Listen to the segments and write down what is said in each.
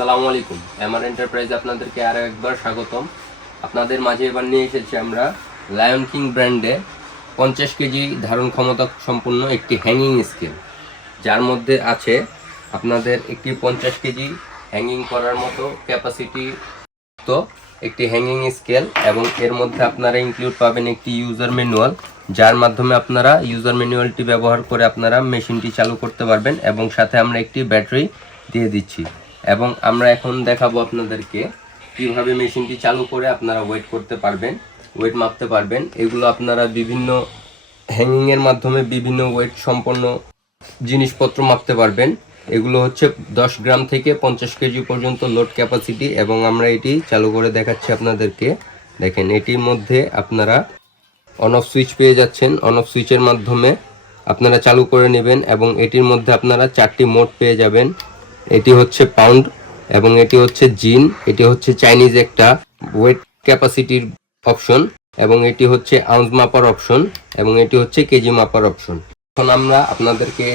আসসালামু আলাইকুম। MR enterprise আপনাদেরকে আরো একবার স্বাগতম। আপনাদের মাঝে এবার নিয়ে এসেছি আমরা লায়ন কিং ব্র্যান্ডে 50 কেজি ধারণ ক্ষমতা সম্পন্ন একটি হ্যাঙ্গিং স্কেল, যার মধ্যে আছে আপনাদের একটি 50 কেজি হ্যাঙ্গিং করার মতো ক্যাপাসিটি তো একটি হ্যাঙ্গিং স্কেল, এবং এর মধ্যে আপনারা ইনক্লুড পাবেন একটি ইউজার ম্যানুয়াল, যার মাধ্যমে আপনারা ইউজার ম্যানুয়ালটি ব্যবহার করে আপনারা মেশিনটি চালু করতে পারবেন, এবং সাথে আমরা একটি ব্যাটারি দিয়ে দিচ্ছি। এবং আমরা এখন দেখাবো আপনাদেরকে কিভাবে মেশিনটি চালু করে আপনারা ওয়েট করতে পারবেন, ওয়েট মাপতে পারবেন। এগুলো আপনারা বিভিন্ন হ্যাঙ্গিংয়ের মাধ্যমে বিভিন্ন ওয়েট সম্পন্ন জিনিসপত্র মাপতে পারবেন। এগুলো হচ্ছে 10 গ্রাম থেকে 50 কেজি পর্যন্ত লোড ক্যাপাসিটি, এবং আমরা এটি চালু করে দেখাচ্ছি আপনাদেরকে। দেখেন, এটির মধ্যে আপনারা অন অফ সুইচ পেয়ে যাচ্ছেন। অন অফ সুইচের মাধ্যমে আপনারা চালু করে নেবেন, এবং এটির মধ্যে আপনারা 4টি মোড পেয়ে যাবেন। এটি হচ্ছে পাউন্ড, এবং এটি হচ্ছে জিন, এটি হচ্ছে চাইনিজ একটা ওয়েট ক্যাপাসিটির অপশন, এবং এটি হচ্ছে আউন্স মাপার অপশন, এবং এটি হচ্ছে কেজি মাপার অপশন। এখন আমরা আপনাদেরকে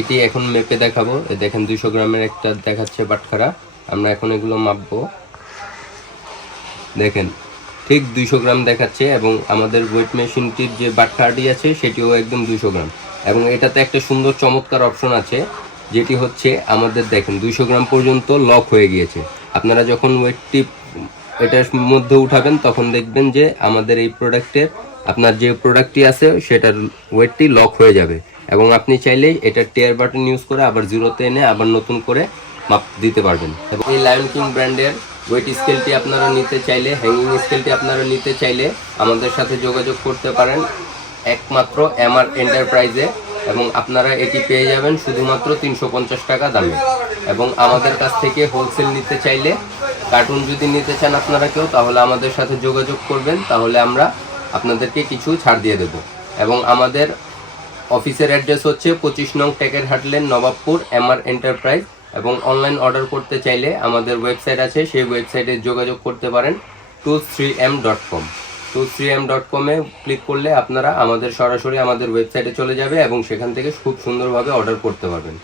এটি এখন মেপে দেখাবো। দেখেন 200 গ্রামের একটা দেখাচ্ছে বাটখারা। আমরা এখন এগুলো মাপবো। দেখেন ঠিক 200 গ্রাম দেখাচ্ছে, এবং আমাদের ওয়েট মেশিনটির যে বাটখারাটি আছে সেটিও একদম 200 গ্রাম। এবং এটাতে একটা সুন্দর চমৎকার অপশন আছে, যেটি হচ্ছে আমাদের দেখেন 200 গ্রাম পর্যন্ত লক হয়ে গিয়েছে। আপনারা যখন ওয়েটটি এটার মধ্যে উঠাবেন তখন দেখবেন যে আমাদের এই প্রোডাক্টের আপনার যে প্রোডাক্টটি আছে সেটার ওয়েটটি লক হয়ে যাবে, এবং আপনি চাইলেই এটা টেয়ার বাটন ইউজ করে আবার জিরোতে এনে আবার নতুন করে মাপ দিতে পারবেন। এবং এই লায়ন কিং ব্র্যান্ডের ওয়েট স্কেলটি আপনারা নিতে চাইলে, হ্যাঙ্গিং স্কেলটি আপনারা নিতে চাইলে আমাদের সাথে যোগাযোগ করতে পারেন একমাত্র এমআর এন্টারপ্রাইজে, এবং আপনারা এটি পেয়ে যাবেন শুধুমাত্র 350 টাকা দামে। এবং আমাদের কাছ থেকে হোলসেল নিতে চাইলে, কার্টুন যদি নিতে চান আপনারা কেউ, তাহলে আমাদের সাথে যোগাযোগ করবেন, তাহলে আমরা আপনাদেরকে কিছু ছাড় দিয়ে দেব। এবং আমাদের অফিসের অ্যাড্রেস হচ্ছে 25 নং Tekerhat lane, Nawabpur, MR enterprise. এবং অনলাইন অর্ডার করতে চাইলে আমাদের ওয়েবসাইট আছে, সেই ওয়েবসাইটে যোগাযোগ করতে পারেন tools3m.com। tools3m.com-এ ক্লিক করলে আপনারা আমাদের সরাসরি আমাদের ওয়েবসাইটে চলে যাবে, এবং সেখান থেকে খুব সুন্দরভাবে অর্ডার করতে পারবেন।